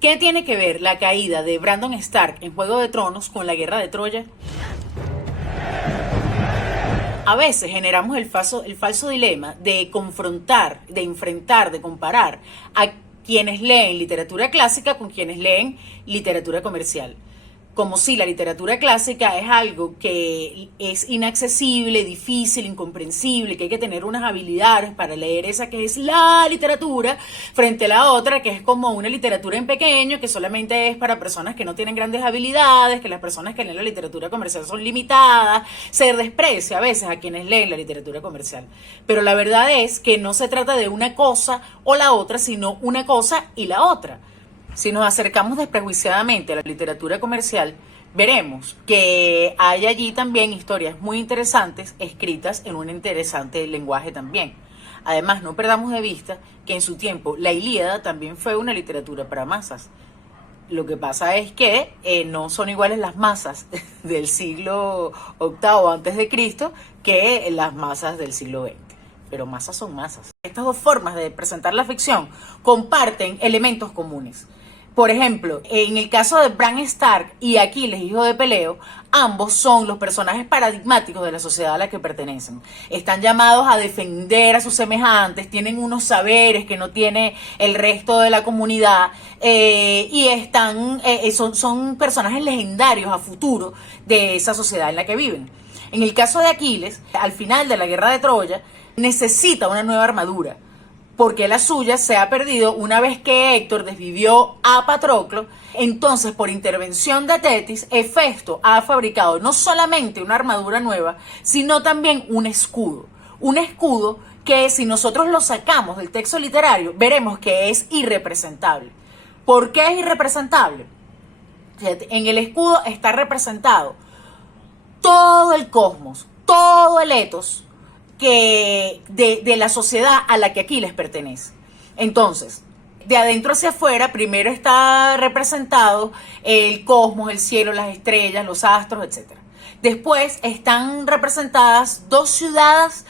¿Qué tiene que ver la caída de Brandon Stark en Juego de Tronos con la guerra de Troya? A veces generamos el falso dilema de confrontar, de enfrentar, de comparar a quienes leen literatura clásica con quienes leen literatura comercial. Como si la literatura clásica es algo que es inaccesible, difícil, incomprensible, que hay que tener unas habilidades para leer esa que es la literatura, frente a la otra que es como una literatura en pequeño, que solamente es para personas que no tienen grandes habilidades, que las personas que leen la literatura comercial son limitadas. Se desprecia a veces a quienes leen la literatura comercial. Pero la verdad es que no se trata de una cosa o la otra, sino una cosa y la otra. Si nos acercamos desprejuiciadamente a la literatura comercial, veremos que hay allí también historias muy interesantes escritas en un interesante lenguaje también. Además, no perdamos de vista que en su tiempo la Ilíada también fue una literatura para masas. Lo que pasa es que no son iguales las masas del siglo VIII antes de Cristo que las masas del siglo XX. Pero masas son masas. Estas dos formas de presentar la ficción comparten elementos comunes. Por ejemplo, en el caso de Bran Stark y Aquiles, hijo de Peleo, ambos son los personajes paradigmáticos de la sociedad a la que pertenecen. Están llamados a defender a sus semejantes, tienen unos saberes que no tiene el resto de la comunidad y son personajes legendarios a futuro de esa sociedad en la que viven. En el caso de Aquiles, al final de la guerra de Troya, necesita una nueva armadura, porque la suya se ha perdido una vez que Héctor desvivió a Patroclo. Entonces, por intervención de Tetis, Hefesto ha fabricado no solamente una armadura nueva, sino también un escudo. Un escudo que, si nosotros lo sacamos del texto literario, veremos que es irrepresentable. ¿Por qué es irrepresentable? En el escudo está representado todo el cosmos, todo el etos de la sociedad a la que Aquiles pertenece. Entonces, de adentro hacia afuera, primero está representado el cosmos, el cielo, las estrellas, los astros, etc. Después están representadas dos ciudades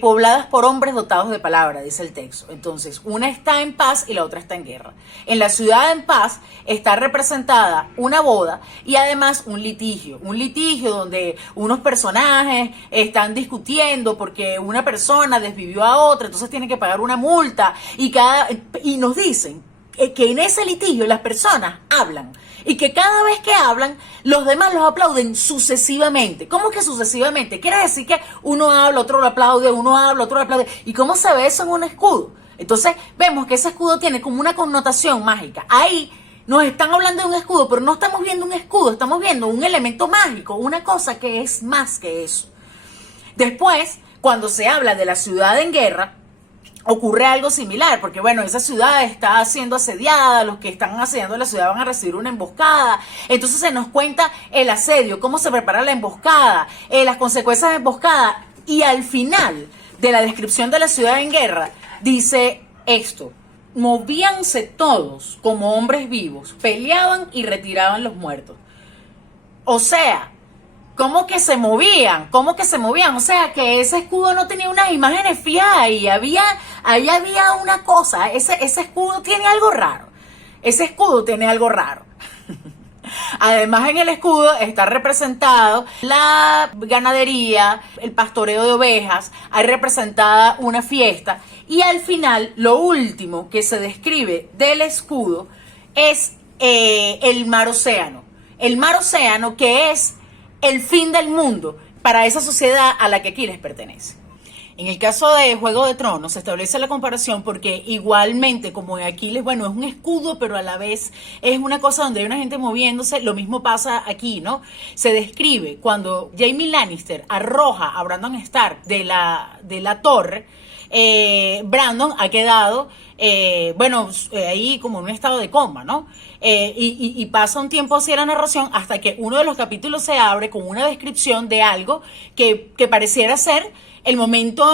pobladas por hombres dotados de palabra, dice el texto. Entonces, una está en paz y la otra está en guerra. En la ciudad en paz está representada una boda y además un litigio donde unos personajes están discutiendo porque una persona desvivió a otra, entonces tienen que pagar una multa y nos dicen que en ese litigio las personas hablan y que cada vez que hablan los demás los aplauden sucesivamente. ¿Cómo que sucesivamente? Quiere decir que uno habla, otro lo aplaude, uno habla, otro lo aplaude. ¿Y cómo se ve eso en un escudo? Entonces vemos que ese escudo tiene como una connotación mágica. Ahí nos están hablando de un escudo, pero no estamos viendo un escudo, estamos viendo un elemento mágico, una cosa que es más que eso. Después, cuando se habla de la ciudad en guerra, ocurre algo similar, porque bueno, esa ciudad está siendo asediada, los que están asediando la ciudad van a recibir una emboscada, entonces se nos cuenta el asedio, cómo se prepara la emboscada, las consecuencias de la emboscada, y al final de la descripción de la ciudad en guerra, dice esto: movíanse todos como hombres vivos, peleaban y retiraban los muertos. O sea, ¿cómo que se movían? ¿Cómo que se movían? O sea, que ese escudo no tenía unas imágenes fijas ahí había una cosa. Ese escudo tiene algo raro. Ese escudo tiene algo raro. Además, en el escudo está representado la ganadería, el pastoreo de ovejas, hay representada una fiesta y al final lo último que se describe del escudo es el mar océano. El mar océano, que es el fin del mundo para esa sociedad a la que Aquiles pertenece. En el caso de Juego de Tronos se establece la comparación porque igualmente como en Aquiles, bueno, es un escudo, pero a la vez es una cosa donde hay una gente moviéndose. Lo mismo pasa aquí, ¿no? Se describe cuando Jaime Lannister arroja a Brandon Stark de la torre. Brandon ha quedado, ahí como en un estado de coma, ¿no? Y pasa un tiempo así la narración hasta que uno de los capítulos se abre con una descripción de algo que pareciera ser el momento,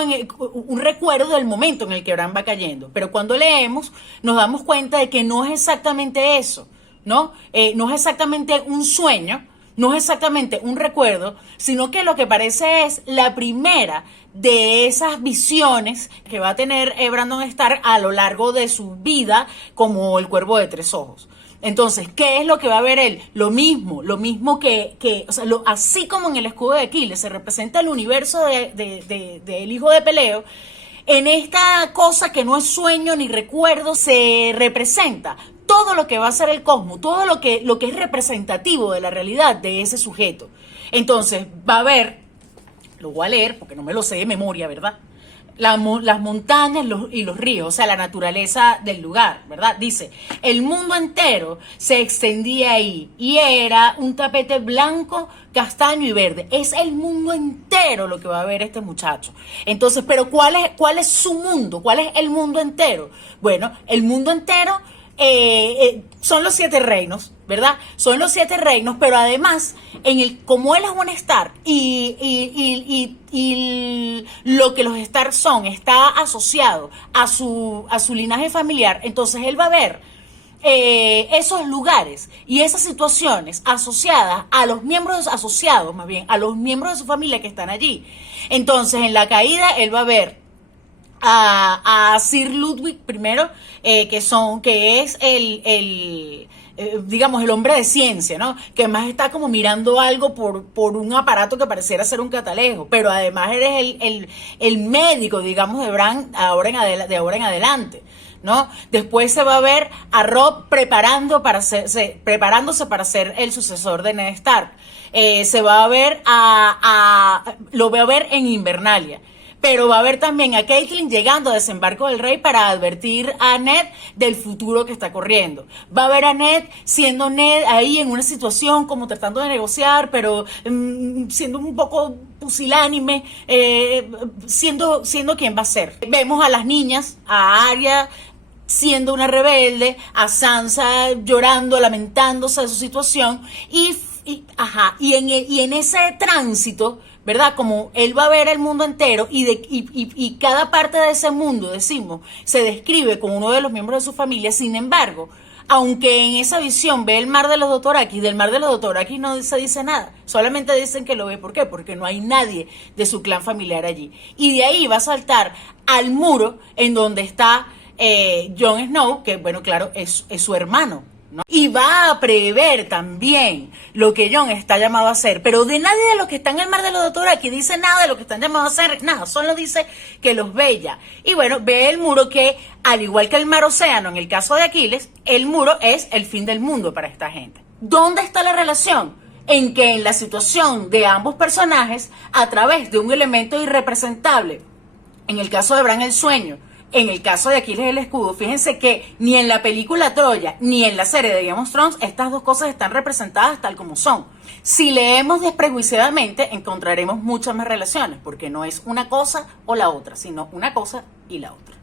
un recuerdo del momento en el que Bran va cayendo. Pero cuando leemos nos damos cuenta de que no es exactamente eso, ¿no? No es exactamente un sueño, no es exactamente un recuerdo, sino que lo que parece es la primera de esas visiones que va a tener Brandon Stark a lo largo de su vida como el Cuervo de Tres Ojos. Entonces, ¿qué es lo que va a ver él? Lo mismo que o sea, así como en el escudo de Aquiles se representa el universo del hijo de Peleo, en esta cosa que no es sueño ni recuerdo, se representa todo lo que va a ser el cosmos, todo lo que es representativo de la realidad de ese sujeto. Entonces, va a haber, lo voy a leer porque no me lo sé de memoria, ¿verdad? Las montañas y los ríos, o sea, la naturaleza del lugar, ¿verdad? Dice, el mundo entero se extendía ahí y era un tapete blanco, castaño y verde. Es el mundo entero lo que va a ver este muchacho. Entonces, pero ¿cuál es su mundo? ¿Cuál es el mundo entero? Bueno, el mundo entero son los 7 reinos, ¿verdad? Son los 7 reinos, pero además, como él es un Stark y lo que los Stark son está asociado a su linaje familiar, entonces él va a ver esos lugares y esas situaciones asociadas a los miembros, asociados más bien, a los miembros de su familia que están allí. Entonces, en la caída, él va a ver a Sir Ludwig primero, que es digamos, el hombre de ciencia, ¿no? Que además está como mirando algo por un aparato que pareciera ser un catalejo, pero además eres el médico, digamos, de Bran de ahora en adelante, ¿no? Después se va a ver a Robb preparándose para ser el sucesor de Ned Stark. Se va a ver lo voy a ver en Invernalia. Pero va a haber también a Catelyn llegando a Desembarco del Rey para advertir a Ned del futuro que está corriendo. Va a ver a Ned siendo Ned ahí en una situación como tratando de negociar, pero siendo un poco pusilánime, siendo quien va a ser. Vemos a las niñas, a Arya siendo una rebelde, a Sansa llorando, lamentándose de su situación y en ese tránsito, ¿verdad? Como él va a ver el mundo entero y cada parte de ese mundo, decimos, se describe como uno de los miembros de su familia. Sin embargo, aunque en esa visión ve el mar de los Dothraki, del mar de los Dothraki no se dice nada. Solamente dicen que lo ve. ¿Por qué? Porque no hay nadie de su clan familiar allí. Y de ahí va a saltar al muro en donde está Jon Snow, que bueno, claro, es su hermano, ¿no? Y va a prever también lo que Jon está llamado a hacer, pero de nadie de los que están en el mar de los Dothraki dice nada de lo que están llamados a hacer, nada, solo dice que los ve ella. Y bueno, ve el muro que, al igual que el mar océano en el caso de Aquiles, el muro es el fin del mundo para esta gente. ¿Dónde está la relación? En que en la situación de ambos personajes, a través de un elemento irrepresentable, en el caso de Bran el sueño, en el caso de Aquiles el escudo, fíjense que ni en la película Troya ni en la serie de Game of Thrones estas dos cosas están representadas tal como son. Si leemos desprejuiciadamente encontraremos muchas más relaciones, porque no es una cosa o la otra, sino una cosa y la otra.